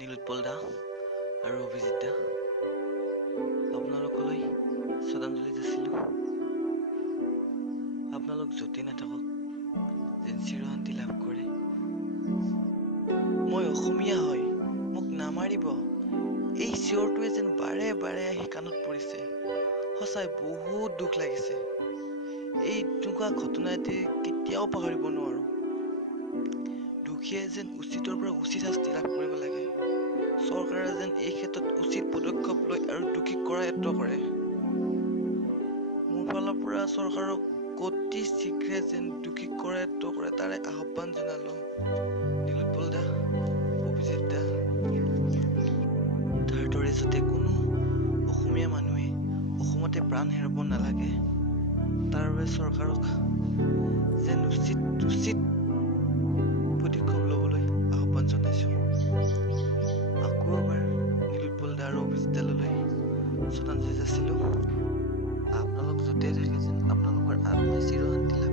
নীলোৎপল দা আৰু অভিজিৎ দা, আপোনালোকলৈ শ্ৰদ্ধাঞ্জলি যাচিলোঁ। আপোনালোক য'তেই নাথাকক যেন চিৰশান্তি লাভ কৰে। মই অসমীয়া হয়, মোক নামাৰিব, এই চিঞৰটোৱে যেন বাৰে বাৰে আহি কাণত পৰিছে। সঁচাই বহুত দুখ লাগিছে। এই তেনেকুৱা ঘটনা এটি কেতিয়াও পাহৰিব নোৱাৰোঁ। দোষীয়ে যেন উচিতৰ পৰা উচিত শাস্তি লাভ কৰিব লাগে। চৰকাৰে যেন এই ক্ষেত্ৰত উচিত পদক্ষেপ লয় আৰু দোষীক কৰায়ত্ব কৰে। মোৰ ফালৰ পৰা চৰকাৰক অতি শীঘ্ৰে যেন দোষীক কৰায়ত্ব কৰে তাৰে আহ্বান জনালোঁ। নীলোৎপল দা, অভিজিৎ দা, তাৰ দৰে যাতে কোনো অসমীয়া মানুহে অসমতে প্ৰাণ হেৰাব নালাগে, তাৰ বাবে চৰকাৰক যেন উচিত পদক্ষেপ ল'বলৈ আহ্বান জনাইছোঁ। আকৌ এবাৰ নীলোৎপল দা আৰু অভিজিৎ দালৈ শ্ৰদ্ধাঞ্জলি যাচিলোঁ। আপোনালোক য'তে থাকে যেন আপোনালোকৰ আত্মাই চিৰশান্তি লাভ